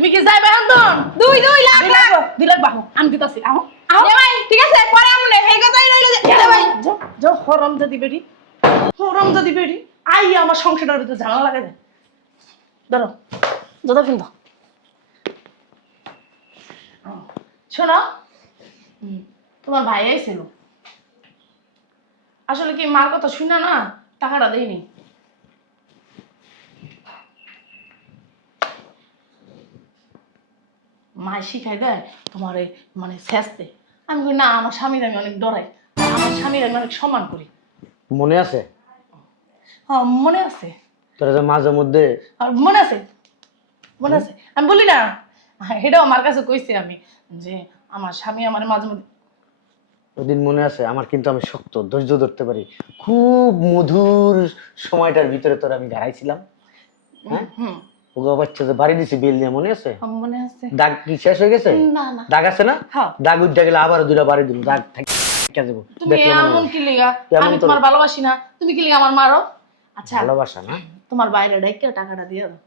তুমি কি যাইবে হান্তন 2 লাখ বাহো আমি দিতাছি আহো আহো ভাই ঠিক আছে পরে আমনে হে কথাই রইল যে ভাই যাও যাও হরামজাদি বেডি আই আমার সংসারের ভিতরে ঝামেলা লাগাই দেয় ধরো দাদা কিন্তু শোনো তোমার ভাই আইছিল আসলে কি মার কথা শুনে না টাকাটা দেয়নি মায় শিখাই দেয় তোমার মানে শেষতে আমি কই না আমার স্বামীর আমি অনেক ডরাই আমার স্বামীর আমি অনেক সম্মান করি মনে আছে হ্যাঁ মনে আছে তোরা যে মাঝে মধ্যে আর মনে আছে আমি বলি না এটাও আমার কাছে কইছি আমি যে আমার স্বামী আমার মাঝে মধ্যে ওদিন মনে আছে আমার কিন্তু আমি শক্ত ধৈর্য ধরতে পারি খুব মধুর সময়টার ভিতরে তোরা আমি দাঁড়াইছিলাম হ্যাঁ ওগো বাচ্চা যে বাড়ি দিছি বেল নিয়ে মনে আছে মনে আছে দাগ কি শেষ হয়ে গেছে না না দাগ আছে না হ্যাঁ দাগ উঠে গেলে আবার দুটা বাড়ি দিল দাগ থাকে যাবো তুমি এমন কি লিগা আমি তোমার ভালোবাসি না তুমি কি লিগা আমার মারো আচ্ছা ভালোবাসা না তোমার বাইরে ডাইকে টাকাটা দিয়ে দাও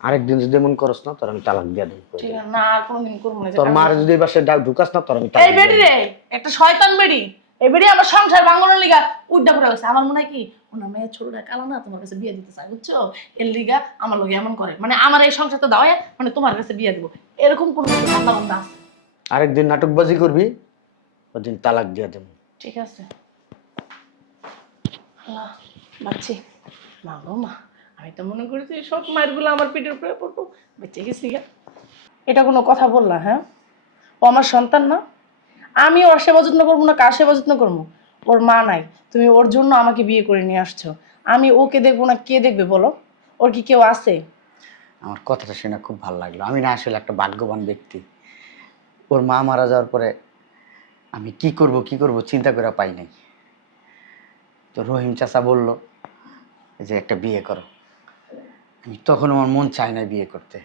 আরেকদিন যদি এমন করস না তোর আমি তালাক দিয়ে দেব ঠিক আছে না আর কোনোদিন করবো না তোর মার যদি বাসে ডাক ঢুকাস না তোর আমি এই বেডি রে একটা শয়তান বেডি এই বেডি আমার সংসার ভাঙানোর লিগা উড্ডা পড়ে গেছে আমার মনে হয় কি ওনার মেয়ে ছোটটা কালো না তোমার কাছে বিয়ে দিতে চাই বুঝছো এর লিগা আমার লগে এমন করে মানে আমার এই সংসার তো দাওয়া মানে তোমার কাছে বিয়ে দিব এরকম কোনো কিছু ধান্দা বান্দা আছে আরেকদিন নাটকবাজি করবি ওদিন তালাক দিয়ে দেব ঠিক আছে আল্লাহ বাচ্চি মা গো মা আমি তো মনে করেছি সব মায়েরগুলো আমার পেটের উপরে পড়বো বেঁচে গেছি গা এটা কোনো কথা বললা হ্যাঁ ও আমার সন্তান না আমি ওর সেবা যত্ন করবো না কার সেবা যত্ন করবো ওর মা নাই তুমি ওর জন্য আমাকে বিয়ে করে নিয়ে আসছো আমি ওকে দেখবো না কে দেখবে বলো ওর কি কেউ আছে আমার কথাটা শুনে খুব ভালো লাগলো আমি না আসলে একটা ভাগ্যবান ব্যক্তি ওর মা মারা যাওয়ার পরে আমি কি করব চিন্তা করে পাই নাই তো রহিম চাচা বলল যে একটা বিয়ে করো আমি তখন আমার মন চায় না বিয়ে করতে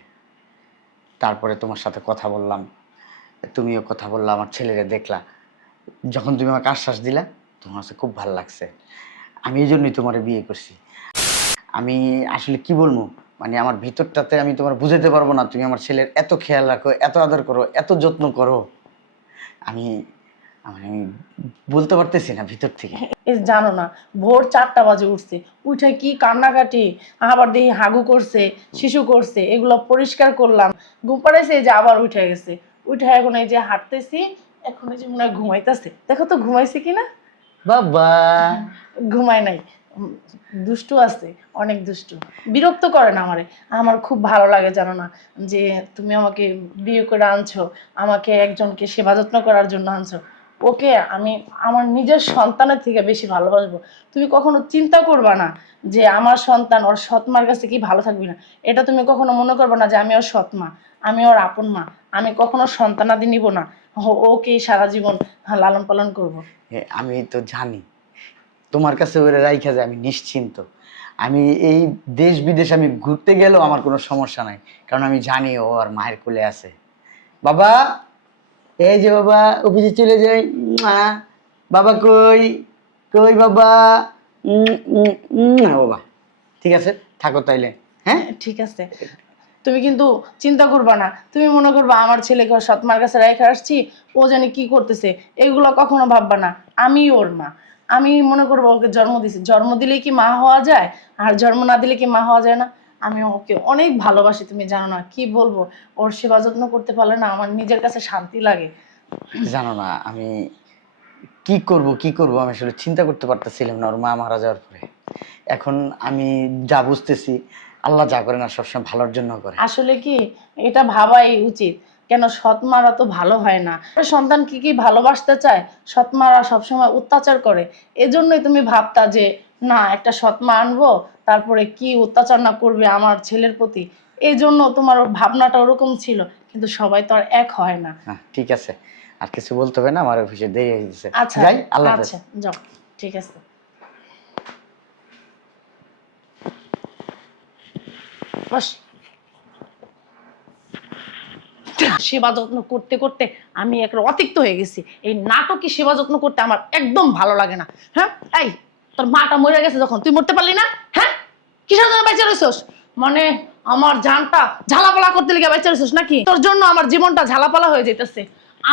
তারপরে তোমার সাথে কথা বললাম তুমিও কথা বললা আমার ছেলেরে দেখলা যখন তুমি আমাকে আশ্বাস দিলা তোমার কাছে খুব ভালো লাগছে আমি এই জন্যই তোমার বিয়ে করছি আমি আসলে কি বলবো মানে আমার ভিতরটাতে আমি তোমার বুঝাতে পারবো না তুমি আমার ছেলের এত খেয়াল রাখো এত আদর করো এত যত্ন করো আমি আমি বলতে পারতেছি না ভিতর থেকে এই জানো না ভোর 4টা বাজে উঠছে উঠে কি কান্নাকাটি আবার দেখি হাগু করছে শিশু করছে এগুলো পরিষ্কার করলাম ঘুম পাড়াইছে যে আবার উঠে গেছে উঠে এখন এই যে হাঁটতেছি এখন এই যে মনে হয় ঘুমাইতেছে দেখো তো ঘুমাইছে কিনা বাবা ঘুমায় নাই দুষ্টু আছে অনেক দুষ্টু বিরক্ত করে না আমারে আমার খুব ভালো লাগে জানো না যে তুমি আমাকে বিয়ে করে আনছো আমাকে একজনকে সেবা যত্ন করার জন্য আনছো ওকে আমি আমার নিজের সন্তানের থেকে বেশি ভালোবাসবো তুমি কখনো চিন্তা করবা না যে আমার সন্তান ওর সৎমার কাছে কি ভালো থাকবি না এটা তুমি কখনো মনে করবে না যে আমি ওর সৎ মা আমি ওর আপন মা আমি কখনো সন্তানাদি নিব না ওকে সারা জীবন লালন পালন করব। আমি তো জানি তোমার কাছে ওরে রাইখা যায় আমি নিশ্চিন্ত আমি এই দেশ বিদেশ আমি ঘুরতে গেলেও আমার কোনো সমস্যা নাই কারণ আমি জানি ও আর মায়ের কোলে আছে বাবা এই যে বাবা অফিসে চলে যাই বাবা কই কই বাবা বাবা ঠিক আছে থাকো তাইলে হ্যাঁ ঠিক আছে তুমি কিন্তু চিন্তা করবা না তুমি মনে করবা আমার ছেলেকে ওর সৎমার কাছে রেখে আসছি ও জানি কি করতেছে এগুলো কখনো ভাববা না আমি ওর মা আমি মনে করবো ওকে জন্ম দিছি জন্ম দিলে কি মা হওয়া যায় আর জন্ম না দিলে কি মা হওয়া যায় না আমি ওকে অনেক ভালোবাসি তুমি জানো না কি বলবো ওর সেবা যত্ন করতে পারলে না আমার নিজের কাছে শান্তি লাগে জানো না আমি কি করব আমি আসলে চিন্তা করতে পারতেছিলাম না ওর মা মারা যাওয়ার পরে এখন আমি যা বুঝতেছি আল্লাহ যা করে না সবসময় ভালোর জন্য করে আসলে কি এটা ভাবাই উচিত কেন সৎমারা তো ভালো হয় না সন্তান কি ভালোবাসতে চায় সৎমারা সবসময় অত্যাচার করে এজন্যই তুমি ভাবতা যে না একটা সৎমা আনবো তারপরে কি অত্যাচার না করবে আমার ছেলের প্রতি এই জন্য তোমার ভাবনাটা ওরকম ছিল কিন্তু সবাই তো আর এক হয় না ঠিক আছে আর কিছু বলতে হবে না আমার অফিসে দেরি হয়ে গেছে আচ্ছা যাই আল্লাহ হাফেজ আচ্ছা যাও ঠিক আছে বস সেবা যত্ন করতে করতে আমি একটা অতিক্ত হয়ে গেছি এই নাটকই সেবা যত্ন করতে আমার একদম ভালো লাগে না হ্যাঁ এই তোর মাটা মরে গেছে যখন তুই মরতে পারলি না হ্যাঁ কিসের জন্য বেঁচে রইছস মানে আমার জানটা ঝালাপালা করতে লেগে বেঁচে রয়েছিস নাকি? তোর জন্য আমার জীবনটা ঝালাপালা হয়ে যেতেছে।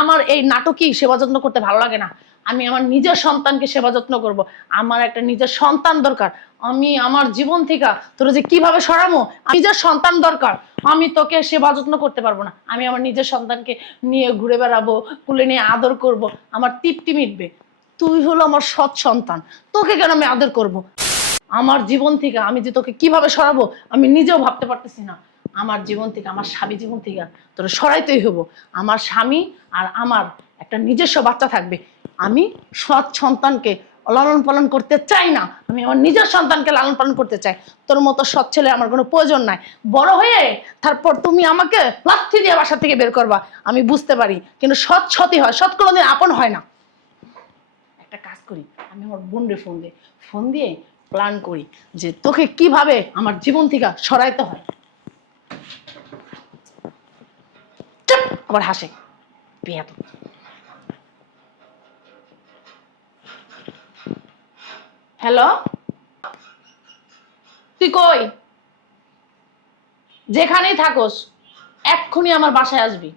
আমার এই নাটকই সেবা যত্ন করতে ভালো লাগে না। আমি আমার নিজের সন্তানকে সেবা যত্ন করব। আমার একটা নিজের সন্তান দরকার। আমি আমার জীবন থেকে তোরা যে কিভাবে সরামো, নিজের সন্তান দরকার। আমি তোকে সেবা যত্ন করতে পারবো না। আমি আমার নিজের সন্তানকে নিয়ে ঘুরে বেড়াবো, কুলে নিয়ে আদর করব, আমার তৃপ্তি মিটবে। তুই হলো আমার সৎ সন্তান, তোকে কেন আমি আদর করব? আমার জীবন থেকে আমি যে তোকে কিভাবে সরাবো আমি নিজেও ভাবতে পারতেছি না। আমার জীবন থেকে, আমার স্বামী জীবন থেকে তোরা সরাইতেই হবো। আমার স্বামী আর আমার একটা নিজস্ব বাচ্চা থাকবে। আমি সৎ সন্তানকে লালন পালন করতে চাই না। আমি আমার নিজের সন্তানকে লালন পালন করতে চাই। তোর মতো সৎ ছেলে আমার কোনো প্রয়োজন নাই। বড় হয়ে তারপর তুমি আমাকে লাথি দিয়ে বাসা থেকে বের করবা, আমি বুঝতে পারি, কিন্তু সৎ সতই হয়, সৎ কোনোদিন আপন হয় না। একটা কাজ করি, আমি আমার বোনরে ফোন দিয়ে প্ল্যান করি যে তোকে কিভাবে আমার জীবন থেকে সরাইতে হয়। চুপ, আবার হাসে বেয়াদব। হ্যালো, তুই কই? যেখানেই থাকোস এক্ষুনি আমার বাসায় আসবি।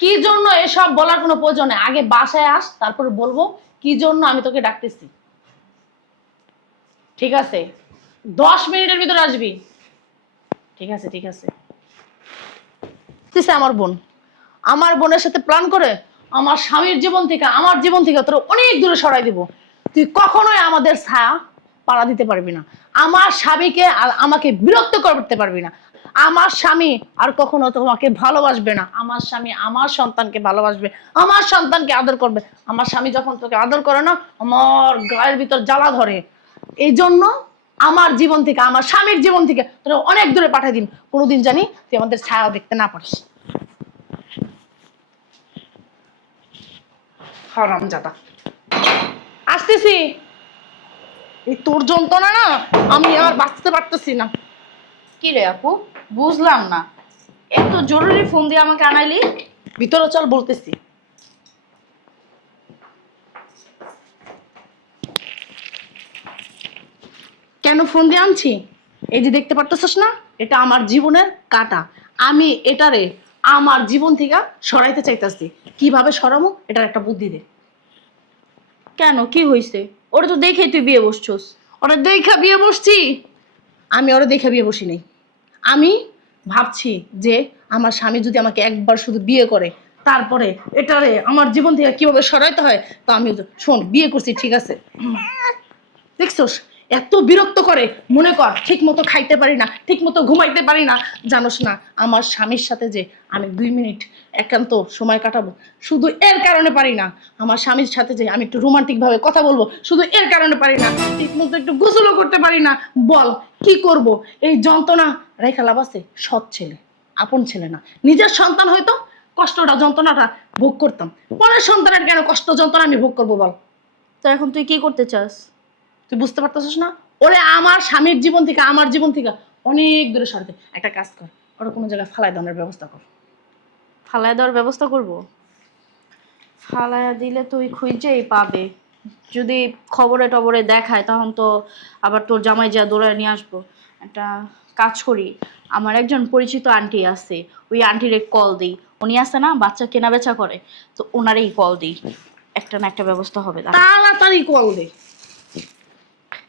কি জন্য এসব বলার কোনো প্রয়োজন নেই। আগে বাসায় আস, তারপর বলবো কি জন্য আমি তোকে ডাকতেছি। ঠিক আছে, 10 মিনিটের ভিতরে আসবি। ঠিক আছে ঠিক আছে। আমার বোনের সাথে প্ল্যান করে আমার স্বামীর জীবন থেকে, আমার জীবন থেকে তোর অনেক দূরে সরাই দিব। তুই কখনোই আমাদের ছায়া পাড়া দিতে পারবি না। আমার স্বামীকে আর আমাকে বিরক্ত করতে পারবি না। আমার স্বামী আর কখনো তোমাকে ভালোবাসবে না। আমার স্বামী আমার সন্তানকে ভালোবাসবে, আমার সন্তানকে আদর করবে। আমার স্বামী যখন তোকে আদর করে না, আমার গায়ের ভিতর জ্বালা ধরে। এই জন্য আমার জীবন থেকে, আমার স্বামীর জীবন থেকে তোরা অনেক দূরে পাঠিয়ে দিন। কোনোদিন জানি তুই আমাদের ছায়া দেখতে না পারিস। হারামজাদা, আসতেছি। এই তোর যন্ত্রণা না আমি আর বাঁচতে পারতেছি না। কি রে আপু, বুঝলাম না, এত জরুরি ফোন দিয়ে আমাকে আনাইলি? ভিতরে চল, বলতেছি। কেন ফোন দিয়ে আনছি? এই যে দেখতে পারতেছিস না, এটা আমার জীবনের কাটা। আমি এটারে আমার জীবন থেকে সরাইতে চাইতেছি। কিভাবে সরামো এটার একটা বুদ্ধি দে। কেন, কি হয়েছে? ওরা তো দেখেই তুই বিয়ে বসছস। ওরা দেখা বিয়ে বসছি? আমি ওরা দেখা বিয়ে বসি নাই। আমি ভাবছি যে আমার স্বামী যদি আমাকে একবার শুধু বিয়ে করে, তারপরে এটারে আমার জীবন থেকে কিভাবে সরাইতে হয় তা আমি শোন, বিয়ে করছি ঠিক আছে, দেখছোস এত বিরক্ত করে। মনে কর ঠিক মতো খাইতে পারি না, ঠিক মতো ঘুমাইতে পারি না। জানোস না আমার স্বামীর সাথে যে আমি 2 মিনিট একান্ত সময় কাটাবো, শুধু এর কারণে পারি না। আমার স্বামীর সাথে যে আমি একটু রোমান্টিক ভাবে কথা বলবো, শুধু এর কারণে পারি না। ঠিক মতো একটু গোসলও করতে পারি না। বল কি করব? এই যন্ত্রণা রেখা লাভ আছে? সৎ ছেলে, আপন ছেলে না। নিজের সন্তান হয়তো কষ্টটা, যন্ত্রণাটা ভোগ করতাম। পরের সন্তানের কেন কষ্ট যন্ত্রণা আমি ভোগ করবো বল? তো এখন তুই কি করতে চাস? তুই বুঝতে পারতেছিস না? ওরে আমার স্বামীর জীবন থেকে, আমার জীবন থেকে অনেক দূরে সরাতে একটা কাজ কর, ওরা কোনো জায়গায় ফালাই দেওয়ার ব্যবস্থা কর। ফালায় দেওয়ার ব্যবস্থা করব? ফালায়া দিলে তুই খুঁজেই পাবে। যদি খবরে টবরে দেখায় তখন তো আবার তোর জামাই যা দৌড়ায় নিয়ে আসবো। একটা কাজ করি, আমার একজন পরিচিত আন্টি আছে, ওই আন্টির কল দিই। উনি আছে না, বাচ্চা কেনা বেচা করে, তো ওনারই কল দিই। একটা না একটা ব্যবস্থা হবে। তাড়াতাড়ি কল দে।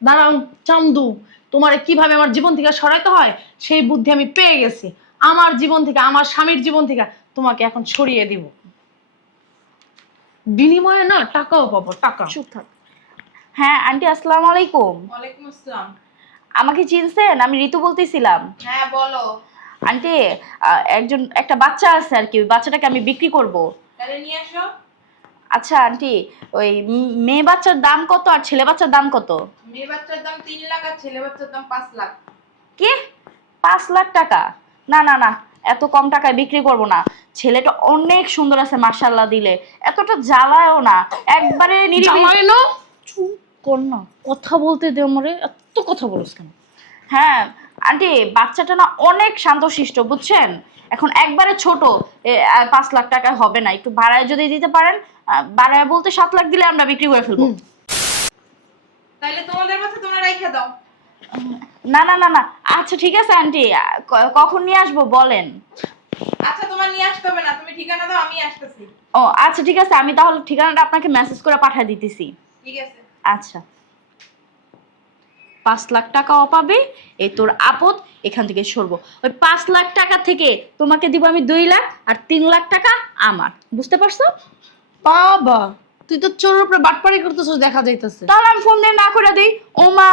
দাঁড়াও চান্দু, তোমার কিভাবে আমার জীবন থেকে সরাইতে হয় সেই বুদ্ধি আমি পেয়ে গেছি। আমার জীবন থেকে, আমার স্বামীর জীবন থেকে তোমাকে এখন সরিয়ে দিব। বিনিময়ে না টাকাও পাবো, টাকা। চুপ থাক। হ্যাঁ আন্টি, আসসালামু আলাইকুম। ওয়ালাইকুম আসসালাম। আমাকে চিনছেন? আমি ঋতু বলতেছিলাম। হ্যাঁ বলো। আন্টি, একটা বাচ্চা আছে আর কি, ওই বাচ্চাটাকে আমি বিক্রি করব। তাহলে নিয়ে আসো। আচ্ছা আন্টি, ওই মেয়ে বাচ্চার দাম কত আর ছেলে বাচ্চার দাম কত? মেয়ে বাচ্চার দাম 3 লাখ আর ছেলে বাচ্চার দাম 5 লাখ। কি, 5 লাখ টাকা? না না না, এত কম টাকায় বিক্রি করব না। ছেলেটা অনেক সুন্দর আছে মাশাআল্লাহ, দিলে এতটা জ্বালায়ও না, একবারে জামাই না। চুপ কর না, কথা বলতে দে আমারে। এত কথা বলিস কেন? হ্যাঁ আন্টি, বাচ্চাটা না অনেক শান্তশিষ্ট, বুঝছেন? এখন একবারে ছোট, 5 লাখ টাকায় হবে না। একটু ভাড়ায় যদি দিতে পারেন, ভাড়ায় বলতে 7 লাখ দিলে আমরা বিক্রি করে ফেলবো। তাহলে তোমাদের কথা তোমরা রাইখা দাও। না না না না, আচ্ছা ঠিক আছে আন্টি, কখন নিয়ে আসবো বলেন। আচ্ছা তোমার নিয়ে আসতে হবে না, তুমি ঠিকানা দাও, আমি আসতেছি। ও আচ্ছা ঠিক আছে, আমি তাহলে ঠিকানাটা আপনাকে মেসেজ করে পাঠিয়ে দিতেছি। ঠিক আছে। আচ্ছা, 5 লাখ টাকাও পাবে, এই তোর আপদ এখান থেকে সরবো। ওই 5 লাখ টাকা থেকে তোমাকে দিব আমি 2 লাখ, আর 3 লাখ টাকা আমার, বুঝতে পারছো? বাবা, তুই তো চোরের উপরে বাটপাড়ি করতেছিস দেখা যাইতেছে। তাহলে আমি ফোন দিয়ে না করে দিই। ও মা,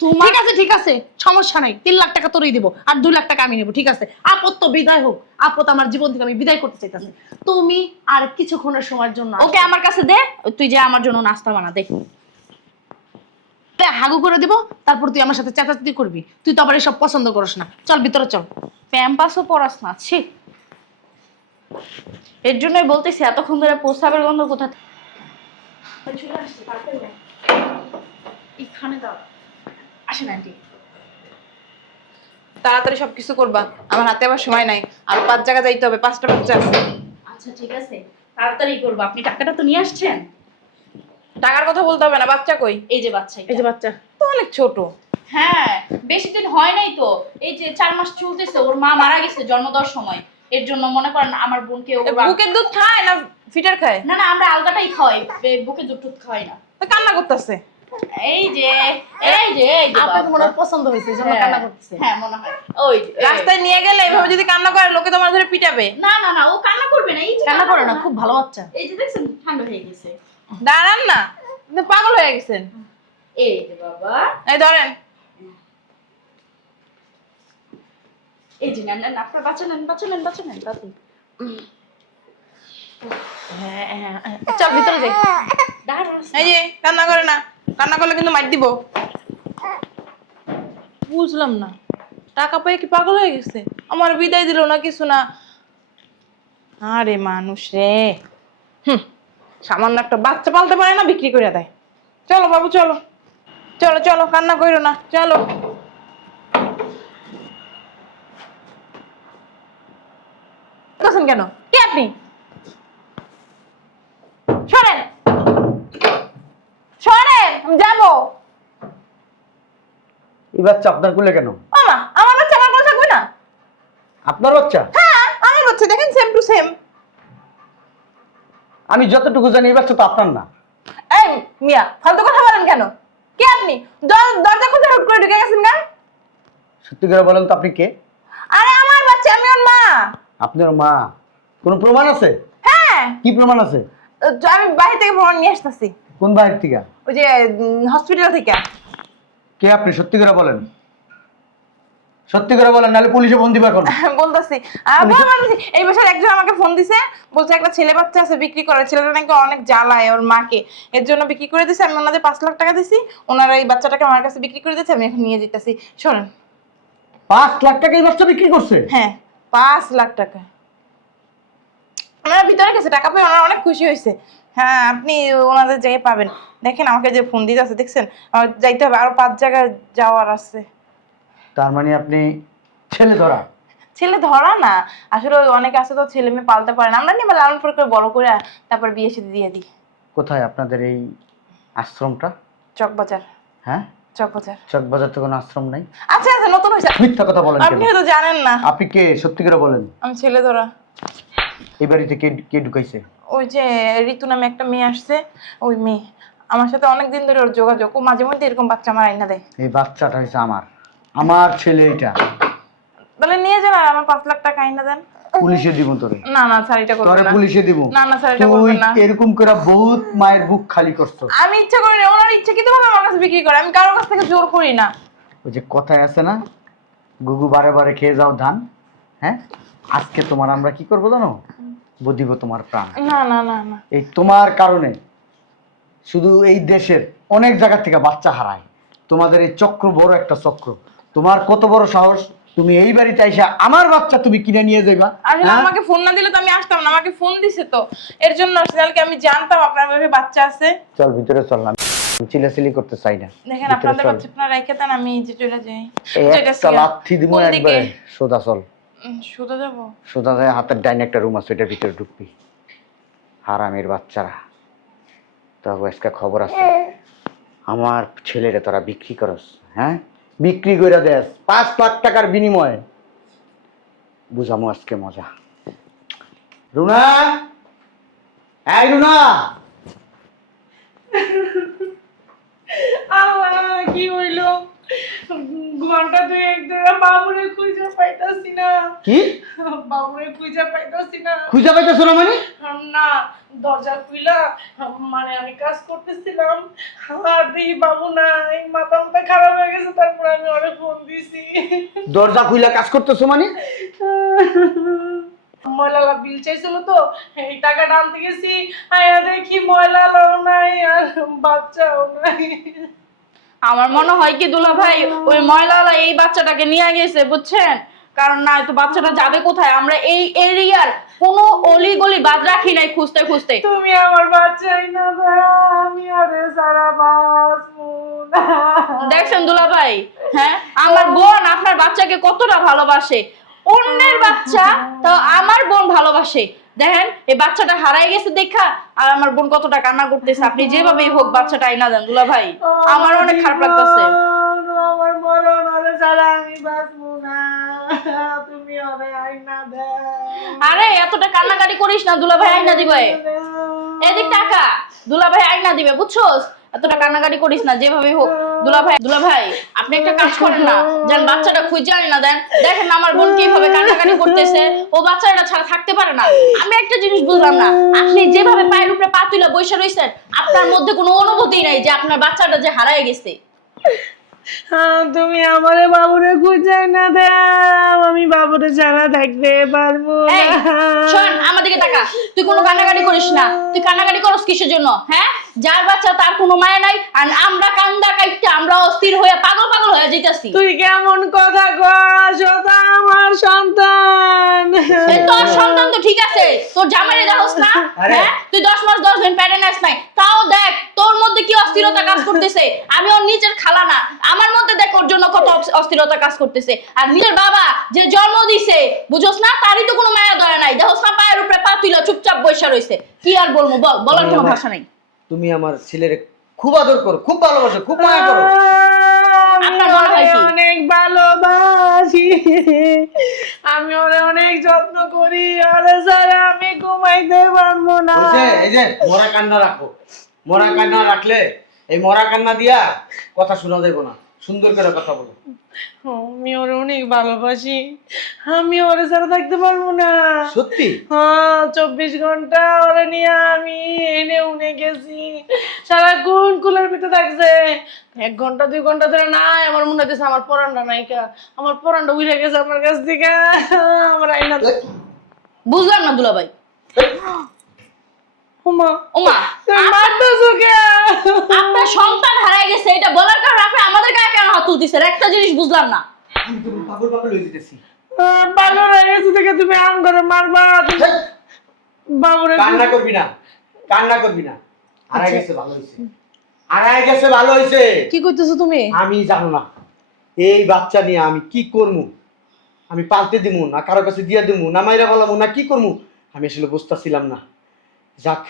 তোমার ঠিক আছে, সমস্যা নাই, 3 লাখ টাকা তোরই দেবো, আর 2 লাখ টাকা আমি নেবো। ঠিক আছে, আপদ তো বিদায় হোক, আপদ আমার জীবন থেকে আমি বিদায় করতে চাইতেছি। তুমি আর কিছুক্ষণের সময়ের জন্য ওকে আমার কাছে দে, তুই যে আমার জন্য নাস্তা বানা দে। হাগু করে দিব, তারপর তুই আমার সাথে চেঁচাচেঁচি করবি। তুই তো আবার এসব পছন্দ করিস না। চল ভিতরে চল। প্যাম্পাসও পরাস না, ছি। এর জন্যই বলতেছি এতক্ষণ ধরে প্রস্রাবের গন্ধ কোথা থেকে চলে আসছে। তাড়াতাড়ি আয়। এখানে দাও, আসেন আন্টি। তাড়াতাড়ি সবকিছু করবা, আমার হাতে আবার সময় নাই, আর 5 জায়গা যাইতে হবে, 5টা বাচ্চা আছে। আচ্ছা ঠিক আছে, তাড়াতাড়ি করবো। আপনি টাকাটা তো নিয়ে আসছেন? টাকার কথা বলতে হবে না, বাচ্চা কই? এই যে বাচ্চা, এই যে বাচ্চা। তো অনেক ছোট। হ্যাঁ, বেশি দিন হয় নাই তো, এই যে 4 মাস চলতেছে। ওর মা মারা গেছে জন্ম দেওয়ার সময়, এর জন্য মনে করেন আমার বোনকে বুকের দুধ খায় না ফিটার খায়? না না, আমরা আলগাটাই খাওয়াই, বুকে দুধ টুধ খাওয়াই না। তো কান্না করতেছে। এই যে এই যে এই যে আপনাকে মনে হয় পছন্দ হয়েছে, এই জন্য কান্না করতেছে। হ্যাঁ মনে হয়। ওই যে, রাস্তায় নিয়ে গেলে এভাবে যদি কান্না করে লোকে তোমার ধরে পিটাবে। না না না, ও কান্না করবে না। এই যে কান্না করে না, খুব ভালো বাচ্চা। এই যে দেখছেন ঠান্ডা হয়ে গেছে। দাঁড়ান না, আপনি পাগল হয়ে গেছেন। এই যে বাবা, এই ধরেন। এই যে নেন নেন, আপনার বাচ্চা নেন, বাচ্চা নেন, বাচ্চা নেন তাড়াতাড়ি। হ্যাঁ, চল ভিতরে যাই। দাঁড়ান। এই যে কান্না করে না, কান্না করলে কিন্তু মার দিব। বুঝলাম না, টাকা পেয়ে কি পাগল হয়ে গেছে? আমার বিদায় দিল না, কিছু না। আরে মানুষ রে, সামান্য একটা বাচ্চা পালতে পারে না, বিক্রি করে দেয়। চলো বাবু চলো, চলো চলো, কান্না করো না, চলো। করছেন কেন? কে আপনি? শোনেন শোনেন, আমি যাবো। এই বাচ্চা আপনার কোলে কেন? মামা, আমার বাচ্চা আমার কথা থাকবে না? আপনার বাচ্চা? হ্যাঁ, আমার বাচ্চা, দেখেন সেম টু সেম। আমি যতটুকু জানি এই বাচ্চা তো আপনার না। এই মিয়া, ফালতু কথা বলেন কেন? কে আপনি? দরজা খুলে হুট করে ঢুকে গেছেন কেন? সত্যি করে বলেন তো আপনি কে? আরে আমার বাচ্চা, আমি ওর মা। আপনার মা? কোনো প্রমাণ আছে? হ্যাঁ, কি প্রমাণ আছে? আমি বাইরে থেকে প্রমাণ নিয়ে আসতেছি, কোন বাইরে থেকে? ওই যে হসপিটাল থেকে। কে আপনি? সত্যি করে বলেন, সত্যি করে বলেন, নাহলে পুলিশে ফোন দিবা এখন। বলতেছি এই বছর একজন আমাকে ফোন দিছে, বলছে একটা ছেলে বাচ্চা আছে বিক্রি করে, ছেলেটা নাকি অনেক জ্বালায় ওর মাকে, এর জন্য বিক্রি করে দিছে। আমি ওনাদের 5 লাখ টাকা দিছি, ওনারা এই বাচ্চাটাকে আমার কাছে বিক্রি করে দিচ্ছে, আমি এখন নিয়ে যেতেছি। শোনেন, 5 লাখ টাকা এই বাচ্চা বিক্রি করছে? হ্যাঁ 5 লাখ টাকা। ওনারা ভিতরে গেছে, টাকা পেয়ে ওনারা অনেক খুশি হয়েছে। হ্যাঁ, আপনি ওনাদের জায়গায় পাবেন। দেখেন আমাকে যে ফোন দিতে আছে, দেখছেন? আমার যাইতে হবে, আরো 5 জায়গায় যাওয়ার আছে। তার মানে আপনি ছেলে ধরা? ছেলে ধরা না, আসলে ওই অনেকে আছে তো ছেলে মেয়ে পালতে পারে না, আমরা নিয়ে লালন পালন করে বড় করে তারপর বিয়ে শাদী দিয়ে দিই। কোথায় আপনাদের এই আশ্রমটা? চকবাজার। হ্যাঁ, চকবাজার। চকবাজার তো কোনো আশ্রম নাই। আচ্ছা আচ্ছা, নতুন হয়েছে। মিথ্যা কথা বলেন আপনি কেন? হয়তো জানেন না। আপনি কে? সত্যি করে বলেন। আমি ছেলে ধরা। এই বাড়িতে কে কে ঢুকাইছে? ওই যে ঋতু নামে একটা মেয়ে আসছে, ওই মেয়ে আমার সাথে অনেক দিন ধরে ওর যোগাযোগ, ও মাঝে মধ্যে এরকম বাচ্চা আমার আইনা দেয়। এই বাচ্চাটা হচ্ছে আমার ছেলে। এটা তাহলে নিয়ে যান, আর আমার 5 লাখ টাকা আইনা দেন। পুলিশে দিব তোরে। না না স্যার, এটা করবেন তোরে না। পুলিশে দিব। না না স্যার, এটা তুই করবেন না। এরকম করে বহুত মায়ের বুক খালি করছো। আমি ইচ্ছা করি না, ওনার ইচ্ছাকৃত ভাবে আমার কাছে বিক্রি করে, আমি কারোর কাছ থেকে জোর করি না। ওই যে কথায় আছে না, গুগু বারে বারে খেয়ে যাও ধান। হ্যাঁ, আজকে তোমার আমরা কি করবো জানো? বুঝিব তোমার প্রাণ। না না না না, এই তোমার কারণে শুধু এই দেশের অনেক জায়গা থেকে বাচ্চা হারায়। তোমাদের এই চক্র বড় একটা চক্র। তোমার কত বড় সাহস, তুমি এই বাড়িতে আইসা আমার বাচ্চা তুমি কিনে নিয়ে যাইবা? আসলে হ্যাঁ? আমাকে ফোন না দিলে তো আমি আসতাম না, আমাকে ফোন দিছে তো এর জন্য আসলে কি আমি জানতাম আপনার বাড়িতে বাচ্চা আছে। চল ভিতরে চল, আমি চিলাচিলি করতে চাই না। দেখেন ভিতরে আপনাদের চল। বাচ্চা আপনারা রেখে দেন, আমি যে চলে যাই। এই যেটা একটা ছিল। লাথি দিমু কোন দিকে? একবারে। সোজা চল, সোজা যাবো? সোজা যায়, হাতের ডাইনে একটা রুম আছে, ওইটার ভিতরে ঢুকবি। হারামের বাচ্চারা, তবে আজকে খবর আছে, আমার ছেলেরে তোরা বিক্রি করস। হ্যাঁ, বিক্রি করে দেস 5 লাখ টাকার বিনিময়ে। বুঝামো আজকে মজা। রুনা, এই রুনা, কি হইলো? ঘন্টা দুয়েক ধরে বাবুরে খুঁজে পাইতাছি না। কি বাবুরে খুঁজে পাইতাছি না। খুঁজে পাইতেছ না মানে? না, দরজা খুইলা মানে আমি কাজ করতেছিলাম, আর দেখি বাবু নাই, মাথা মাথা খারাপ হয়ে গেছে, তারপর আমি ওরে ফোন দিছি। দরজা খুইলা কাজ করতেছো মানে? ময়লালা বিল চাইছিল তো, এই টাকাটা আনতে গেছি, আয়া দেখি ময়লালাও নাই আর বাচ্চাও নাই। আমার মনে হয় কি দুলা ভাই ওই ময়লাওয়ালা এই বাচ্চাটাকে নিয়ে গেছে, বুঝছেন? কারণ না তো বাচ্চাটা যাবে কোথায়? আমরা এই এরিয়ার কোনো অলি গলি বাদ রাখি নাই খুঁজতে খুঁজতে। তুমি আমার বাচ্চাই না দাও, আমি আরে সারা বাঁচবো না। দেখছেন দুলা ভাই, হ্যাঁ আমার বোন আপনার বাচ্চাকে কতটা ভালোবাসে, অন্যের বাচ্চা তো আমার বোন ভালোবাসে। দেখেন এই বাচ্চাটা হারাই গেছে দেখা আর আমার বোন কতটা কান্না করতেছে। আপনি যেভাবেই হোক বাচ্চাটা আইনা দেন দুলা ভাই, আমার অনেক খারাপ লাগতেছে। আমার মরণ ওরে ছাড়া আমি বাঁচবো না, তুমি ওরে আইনা দাও। আরে এতটা কান্নাকাটি করিস না, দুলা ভাই আইনা দিবে। এদিক টাকা দুলা ভাই আইনা দিবে, বুঝছোস? এতটা কান্নাকাটি করিস না, যেভাবেই হোক। দুলা ভাই আপনি একটা কাজ করেন না, যেন বাচ্চাটা খুঁজে আইনা দেন। দেখেন আমার বোন কিভাবে কান্নাকাটি করতেছে, ও বাচ্চাটা ছাড়া থাকতে পারে না। আমি একটা জিনিস বুঝলাম না, আপনি যেভাবে পায়ের উপরে পা তুলে বসে রয়েছেন, আপনার মধ্যে কোনো অনুভূতি নাই যে আপনার বাচ্চাটা যে হারায় গেছে। তুমি আমারে বাবুরে খুঁজে না দাও, আমি বাবুরে ছাড়া থাকতে পারবো এই শোন আমার দিকে তাকা, তুই কোনো কান্নাকাটি করিস না। তুই কান্নাকাটি করস কিসের জন্য? হ্যাঁ, যার বাচ্চা তার কোনো মায়া নাই, আর আমরা কান্দা কাইটটা আমরা অস্থির হয়ে পাগল পাগল হয়ে যাইতাছি। তুই কেমন কথা কস? ওটা আমার সন্তান। এই তোর সন্তান তো ঠিক আছে, তোর জামাইরে দেখোস না? আরে। হ্যাঁ, তুই 10 মাস 10 দিন প্যারে নাস নাই, তাও দেখ তোর মধ্যে কি অস্থিরতা কাজ করতেছে। আমি ওর নিজের খালা না, আমার মধ্যে দেখ ওর জন্য কত অস্থিরতা কাজ করতেছে। আর নিজের বাবা যে জন্ম দিছে বুঝোস না, তারই তো কোনো মায়া দয়া নাই। দেখোস না পায়ের উপরে পা তুইলা চুপচাপ বসে রইছে। কি আর বলবো বল, বলার কোনো ভাষা নাই। তুমি আমার ছেলেরে খুব আদর করো, খুব ভালোবাসো, খুব মায়া করো। আপনার মনে হয় কি? অনেক ভালোবাসি, আমি ওরে অনেক যত্ন করি, আরে স্যার আমি ঘুমাইতে পারবো না। এই যে মরা কান্না রাখো, মরা কান্না রাখলে এই মরা কান্না দিয়া কথা শোনা যাবে না। সুন্দর করে কথা বলো। আমি ওরে অনেক ভালোবাসি, আমি ওরে ছাড়া থাকতে পারবো না। সত্যি? হ্যাঁ, 24 ঘন্টা ওরে নিয়ে আমি এনে উনে গেছি, সারাক্ষণ কুলের ভিতরে থাকছে। 1 ঘন্টা 2 ঘন্টা ধরে নাই, আমার মনে হচ্ছে আমার পরানটা নাইকা, আমার পরানটা উড়ে গেছে আমার কাছ থেকে। আমার আইনা বুঝলাম না দুলা ভাই। ওমা ওমা তুই মারতেছো কে? আপনার সন্তান হারায় গেছে এটা বলার কারণে আপনি আমাদের গায়ে কেন হাত তুলতেছেন? একটা জিনিস বুঝলাম না। আমি তো পাগল পাগল হয়ে যেতেছি। ভালো হয়ে গেছে থেকে তুমি আম করে মারবা। বাবুরে কান্না করবি না, কান্না করবি না। আড়াই গেছে ভালো হয়েছে, আড়াই গেছে ভালো হয়েছে। কি করতেছো তুমি? আমি জানো না এই বাচ্চা নিয়ে আমি কি করবো। আমি পাল্টে দিব না, কারো কাছে দিয়ে দিব না, মাইরা বলাবো না, কি করবো আমি আসলে বুঝতেছিলাম না। যাক,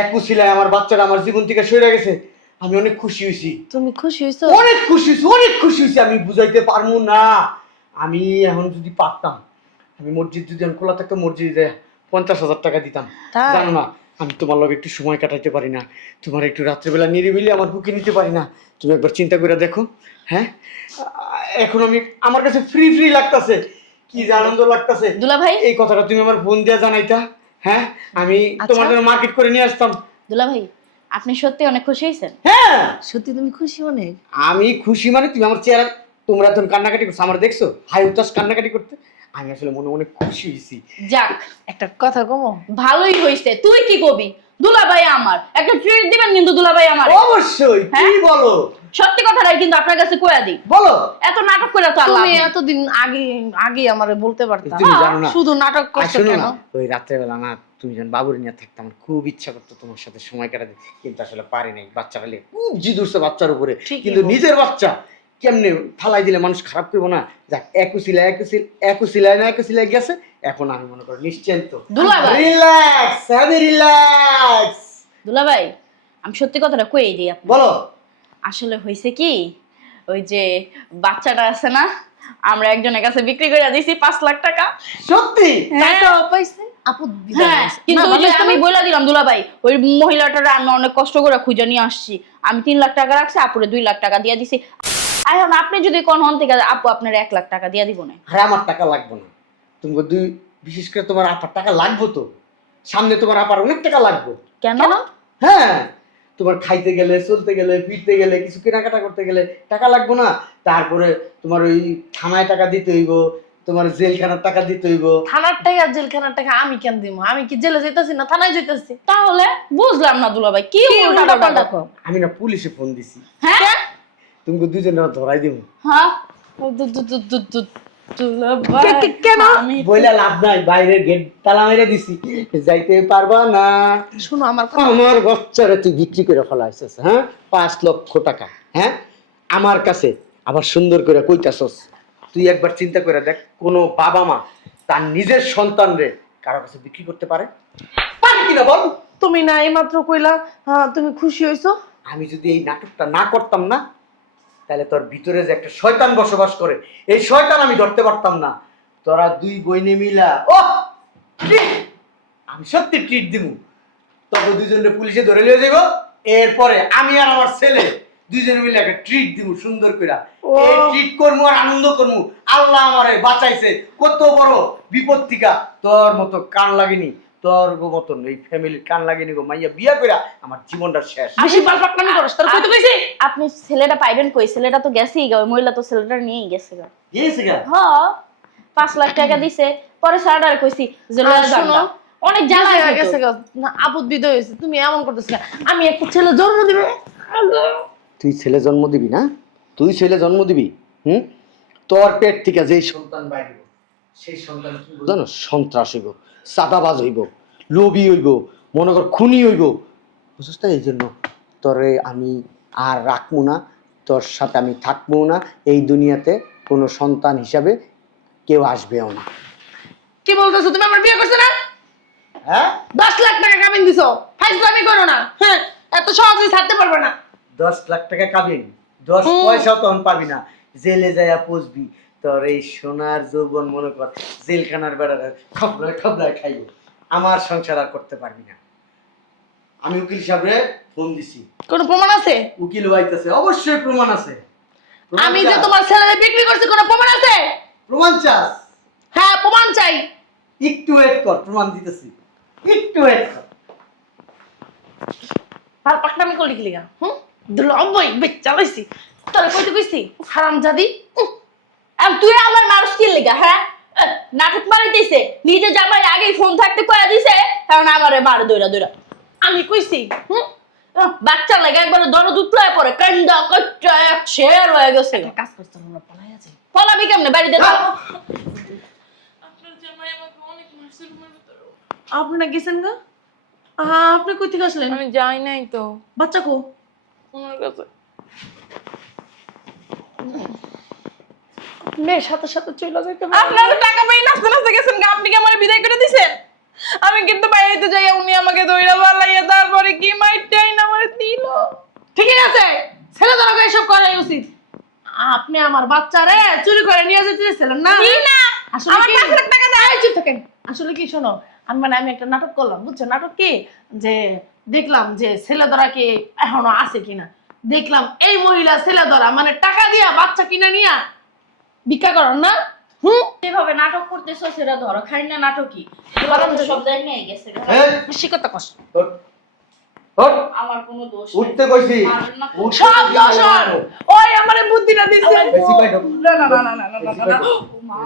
এক উছিলায় আমার বাচ্চাটা আমার জীবন থেকে সরে গেছে, আমি অনেক খুশি হয়েছি। তুমি খুশি হয়েছো? অনেক খুশি হয়েছি, অনেক খুশি হয়েছি। আমি বুঝাইতে পারবো না। আমি এখন যদি পারতাম, আমি মসজিদ যদি এখন খোলা থাকতো, মসজিদে 50,000 টাকা দিতাম। তাই? জানো না আমি তোমার লগে একটু সময় কাটাইতে পারি না, তোমার একটু রাত্রেবেলা নিরিবিলি আমার বুকে নিতে পারি না। তুমি একবার চিন্তা করে দেখো। হ্যাঁ, এখন আমি আমার কাছে ফ্রি ফ্রি লাগতেছে, কি যে আনন্দ লাগতেছে। দুলা ভাই, এই কথাটা তুমি আমার ফোন দিয়া জানাইতা। হ্যাঁ, আমি তোমার জন্য মার্কেট করে নিয়ে আসতাম। দুলা ভাই আপনি সত্যি অনেক খুশি হয়েছেন? হ্যাঁ সত্যি তুমি খুশি অনেক? আমি খুশি মানে তুমি আমার চেহারা, তোমরা এখন কান্নাকাটি করছো, আমার দেখছো হাই উত্তাস কান্নাকাটি করতে, আমি আসলে মনে মনে খুশি হয়েছি। যাক একটা কথা কমো? ভালোই হয়েছে। তুই কি কবি? দুলা ভাই আমার একটা ট্রিট দিবেন কিন্তু দুলা ভাই আমার। অবশ্যই, কি হ্যাঁ? বলো? সত্যি কথাটাই কিন্তু আপনার কাছে কইয়া দিই। বলো। এত নাটক করে তো আল্লাহ। তুমি এতদিন আগে আগে আমারে বলতে পারতা। তুমি জানো না, শুধু নাটক আর করছো শোনো কেন? না, ওই রাত্রেবেলা না তুমি যখন বাবুরে নিয়ে থাকতাম, আমার খুব ইচ্ছা করতো তোমার সাথে সময় কাটাতে, কিন্তু আসলে পারি নাই। বাচ্চাটা নিয়ে খুব জিদ উঠছে বাচ্চার উপরে, ঠিকই কিন্তু বলছো। নিজের বাচ্চা কেমনে ফালাই দিলে মানুষ খারাপ করবো না। যাক, একুশিলায় গেছে, এখন আমি মনে করি নিশ্চিন্ত। দুলা ভাই। রিল্যাক্স, আমি রিল্যাক্স। দুলা ভাই আমি সত্যি কথাটা কইই দিই আপনি। বলো। আসলে হয়েছে কি, ওই যে বাচ্চাটা আছে না, আমরা একজনের কাছে বিক্রি করে দিয়েছি 5 লাখ টাকা। সত্যি? টাকা পাইছে আপু বিদায় হ্যাঁ, হয়েছে। কিন্তু না, ওই যে ভালো আমি হয়েছে না? বলে দিলাম দুলাভাই, ওই মহিলাটার আমি অনেক কষ্ট করে খুঁজে নিয়ে আসছি। আমি 3 লাখ টাকা রাখছি, আপুরে 2 লাখ টাকা দিয়ে দিছি। এখন আপনি যদি কোন হন থেকে আপু আপনার 1 লাখ টাকা দিয়ে দিব না। আরে আমার টাকা লাগবে না, তুমি বিশেষ করে তোমার আপার টাকা লাগবে তো। সামনে তোমার আপার অনেক টাকা লাগবে। কেন? হ্যাঁ, তোমার খাইতে গেলে, চলতে গেলে, ফিরতে গেলে, কিছু কেনাকাটা করতে গেলে টাকা লাগবে না? তারপরে তোমার ওই থানায় টাকা দিতে হইব, তোমার জেলখানার টাকা দিতে হইব। থানার টাকা জেলখানার টাকা আমি কেন দিব? আমি কি জেলে যেতেছি না থানায় যেতেছি? তাহলে বুঝলাম না দুলাভাই, কি উল্টাপাল্টা কও। আমি না পুলিশে ফোন দিছি, হ্যাঁ তুমি দুজনে ধরাই দিব। হ্যাঁ দুলাভাই, কেন? আমি বইলা লাভ নাই, বাইরের গেট তালা মেরে দিছি, যাইতে পারবা না। শুনো আমার কথা। আমার বাচ্চারা তুই বিক্রি করে ফেলাইছিস, হ্যাঁ? 5 লক্ষ টাকা, হ্যাঁ? আমার কাছে আবার সুন্দর করে কইতাছস। তুই একবার চিন্তা করে দেখ, কোনো বাবা মা তার নিজের সন্তানরে কারো কাছে বিক্রি করতে পারে? পারে কিনা বল? তুমি না এইমাত্র কইলা তুমি খুশি হইছো? আমি যদি এই নাটকটা না করতাম না, তাহলে তোর ভিতরে যে একটা শয়তান বসবাস করে, এই শয়তান আমি ধরতে পারতাম না। তোরা 2 বইনে মিলা, ও আমি সত্যি ট্রিট দিব। তবে দুজনে পুলিশে ধরে লিয়ে যাবো, এরপরে আমি আর আমার ছেলে দুইজনে মিলে একটা ট্রিট দিব সুন্দর করে। এই ট্রিট করবো আর আনন্দ করবো। আল্লাহ আমারে বাঁচাইছে কত বড় বিপদ থেকে। তোর মতো কান লাগেনি, তোর মতন এই ফ্যামিলির কান লাগেনি গো। মাইয়া বিয়া করে আমার জীবনটা শেষ। বেশি পালপাকনামি করছ তোর কইতে কইছি? আপনি ছেলেটা পাইবেন কই? ছেলেটা তো গেছেই গা, ওই মহিলা তো ছেলেটা নিয়েই গেছে গা। গিয়েছে গা? হ্যাঁ, 5 লাখ টাকা দিছে। পরে স্যারটারে কইছি যে লয়া যান শোনো, না। অনেক জ্বালা হয়ে গেছে গো। না আপদ বিদায় হয়েছে, তুমি এমন করতেছ না। আমি একটা ছেলে জন্ম দিবে। তুই ছেলে জন্ম দিবি না? তুই ছেলে জন্ম দিবি, তোর পেট থেকে যেই সন্তান বাইরে হইব, সেই সন্তান কি হইব জানো? সন্ত্রাস হইব, চাঁদাবাজ হইব, লোভী হইব, মনে কর খুনি হইব। বুঝছিস তো? এই জন্য তোরে আমি আর রাখবো না, তোর সাথে আমি থাকবো না। এই দুনিয়াতে কোনো সন্তান হিসাবে কেউ আসবেও না। কি বলতেছো? তুমি আমার বিয়ে করছো না? হ্যাঁ, 10 লাখ টাকা কামিন দিছো, ফাইজলামি করো না। হ্যাঁ, এত সহজে ছাড়তে পারবে না। 10 লাখ টাকা কাবিন, 10 পয়সাও তখন পাবি না। জেলে যাইয়া পুষবি। তোর এই সোনার যৌবন মনে কর জেলখানার বেড়ারে খবলায় খবলায় খাইব। আমার সংসার আর করতে পারবি না। আমি উকিল সাহেবরে ফোন দিছি, কোনো প্রমাণ আছে? উকিল বাইতেছে। অবশ্যই প্রমাণ আছে। প্রমাণ আমি যে চাস? তোমার ছেলেকে বিক্রি করছি, কোনো প্রমাণ আছে? প্রমাণ চাস? হ্যাঁ, প্রমাণ চাই। একটু ওয়েট কর, প্রমাণ দিতেছি। একটু ওয়েট কর। পালপাকনামি করলি কি লিগা? দুলম্বই বেচ্চা লইছি। তোর কইতে কইছি হারামজাদি। আর তুই আমার মানুষ কি লেগা? হ্যাঁ, নাটক মারাইতেছে। নিজে জামাই আগেই ফোন থাকতে কইয়া দিছে, কারণ আমারে মার দইরা দইরা। আমি কইছি বাচ্চা লাগা একবারে দরদ উতলায় পড়ে, কান্দা কচ্চা এক শের হয়ে গেছে। কাজ করতে আমরা পলাই আছে। পলাবি কেমনে বাড়িতে? আপনার জামাই আমাকে অনেক মারছে রুমের ভিতরে। আপনি গেছেন গা? আপনি কই থেকে আসলেন? আমি যাই নাই তো বাচ্চা কো? ওনার কাছে। মেয়ের সাথে সাথে চলে যাইতে আপনারা তো টাকা পাই নাচতে নাচতে গেছেন গা, আপনি কি আমার বিদায় করে দিছেন? আমি কিন্তু বাইরেতে যাই, উনি আমাকে দইরা বালাইয়া তারপরে কি মাইটাই না আমারে দিল। ঠিকই আছে, ছেলে ধরা এসব করাই উচিত। আপনি আমার বাচ্চারে চুরি করে নিয়ে যেতে চেয়েছিলেন না? কি না? আসলে আমার কি? 5 লাখ টাকা দেয়। এই চুপ থাকেন। আসলে কি শোনো, আমি একটা নাটক করলাম, বুঝছো? নাটক কি যে দেখলাম যে ছেলে ধরা কি এখনো আছে কিনা। দেখলাম এই মহিলা ছেলে ধরা মানে টাকা দিয়া বাচ্চা কিনা নিয়া ভিক্ষা করেন না? যেভাবে নাটক করতেছো সেটা ধরো খাই না নাটকই। সব জায়গায় নিয়ে গেছে গা। এই, বেশি কথা কস। ওঠ, ওঠ, আমার কোনো দোষ নেই। উঠতে কইছি। মারেন না। উঠতে সব কইছি, দোষ ওর। মারো। ওই আমারে বুদ্ধিটা দিছে। বেশি কই ঢোক। না না না না না না, বেশি না, কই না। ঢোক। মা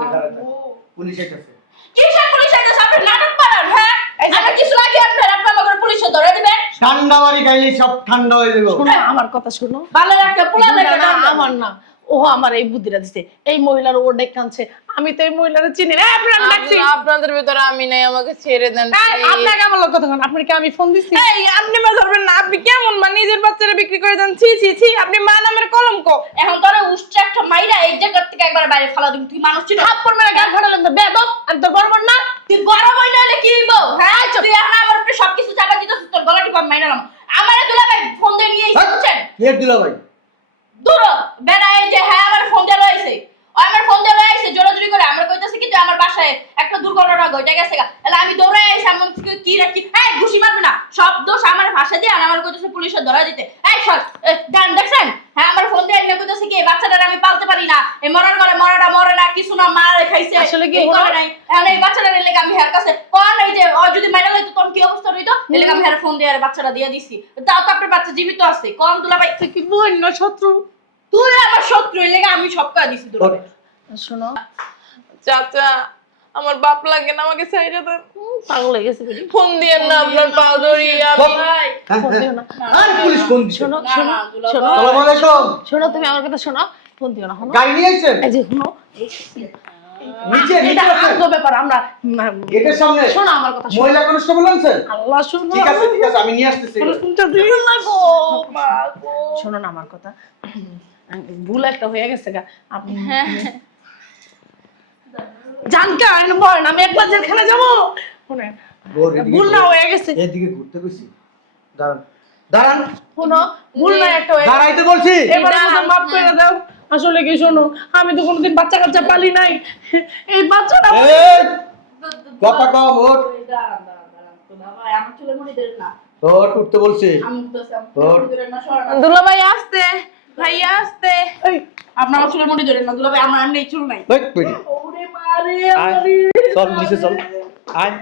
পুলিশ আইতাছে। কিসের পুলিশ আইছে? আপনি নাটক করেন? হ্যাঁ, আমার কিছু লাগে আপনার আমাকে পুলিশে ধরে দিবেন। ঠান্ডা বাড়ি খাইলে সব ঠান্ডা হয়ে যাবে। শোনো আমার কথা শোনো। ভালো একটা পোলা লাগে না, না আমার না, ও আমার এই বুদ্ধিটা দিছে। এই মহিলার ও ডেক কানছে, আমি তো এই মহিলার চিনি না। আপনার ডাকছি। আপনাদের ভিতরে আমি নাই, আমাকে ছেড়ে দেন। আপনাকে আমার লোক কথা কোন? আপনি কি আমি ফোন দিছি? এই আপনি মা ধরবেন না, আপনি কেমন মা? নিজের বাচ্চারা বিক্রি করে দেন, ছি ছি ছি। আপনি মা নামের কলঙ্ক। এখন তোরা উষ্টা একটা মাইরা এই জায়গা থেকে একবার বাইরে ফালা দিন। তুই মানুষ চিনো? থাপ্পড় মেরে গাল ফাটালেন তো বেদব। আমি তো বড় না। তুই গরম হইলে হলে কি হইব? হ্যাঁ, তুই এখন আমার উপরে সবকিছু চাপা দিতেছিস, তোর গলা টিপা মাইরালাম। আমারে দুলা ভাই ফোন দিয়ে নিয়ে এসে বুঝছেন? কে দিল ভাই? দূর বেড়া এই যে হ্যাঁ আমার ফোন দিয়ে লইছে আমার ফোন দিয়ে লইছে জোরাজুরি করে আমরা কইতাছি কি তুই আমার বাসায় একটা দুর্ঘটনা ঘটে গেছে গা তাহলে আমি দৌড়ে আইছি এমন কি রাখি এই ঘুষি মারবে না সব দোষ আমার ভাষা দিয়ে আর আমার কইতাছে পুলিশে ধরা দিতে এই সর ডান দেখছেন হ্যাঁ আমার ফোন দিয়ে এনে কইতাছে কি এই বাচ্চাটার আমি পালতে পারি না এই মরার ঘরে মরাটা মরে না কিছু না মারা খাইছে আসলে কি এই করে নাই এখন এই বাচ্চাটার লেগে আমি হের কাছে কোন এই যে ও যদি মাইরা লইতো তখন কি অবস্থা হইতো এই লেগে আমি হের ফোন দিয়ে আর বাচ্চাটা দিয়ে দিছি তাও তো আপনার বাচ্চা জীবিত আছে কোন দুলাভাই তুই কি বোন না শত্রু? তুই আমার শত্রু এই লেগে আমি সব কাজ দিছি দুলাভাই শোনো, চাচা আমার বাপ লাগে না, আমাকে সাইডে দেন। পাগল হয়ে গেছে বেটি। ফোন দিয়েন না আপনার পা ধরি আমি। ভাই ফোন দিও না। আর পুলিশ ফোন দিছে। শোনো না, শোনো না, দুলাভাই। শোনো আসসালামু আলাইকুম। শোনো, তুমি আমার কথা শোনো, ফোন দিও না। শোনো, গাড়ি নিয়ে আইছেন? এই যে শোনো, নিচে এটা নিচে আছে। আঙ্গ ব্যাপার, আমরা গেটের সামনে শোনো আমার কথা, শোনো। মহিলা কনস্টেবল আনছেন? আল্লাহ শোনো, ঠিক আছে আমি নিয়ে আসতেছি। শোনো না আমার কথা, ভুল একটা হয়ে গেছে গা। আপনি জানকে আইন বলেন, আমি একবার জেলখানে যাবো। শুনেন, বোর, এদিকে ভুল না ঘুর। হয়ে গেছে। এদিকে ঘুরতে কইছি। দাঁড়ান দাঁড়ান, শোনো, ভুল না একটা হয়ে গেছে। দাঁড়াইতে বলছি। এবারে মতো মাফ করে দাও। আসলে কি শোনো, আমি তো কোনোদিন বাচ্চা কাচ্চা পালি নাই। এই বাচ্চাটা এই, কথা কম ওঠ। দুলাভাই আমার চুলের মুড়ি দেন না ওঠ, উঠতে বলছি। আমি তো সব ওর। ধরে না সরা দুলাভাই আসতে, ভাইয়া আসতে। এই, আপনার আমার চুলের মুড়ি ধরেন না দুলাভাই আমার আর নেই চুল নাই ওই, বেটি। ওরে মারে, আয়, আমারে। চল নিচে চল। আয়।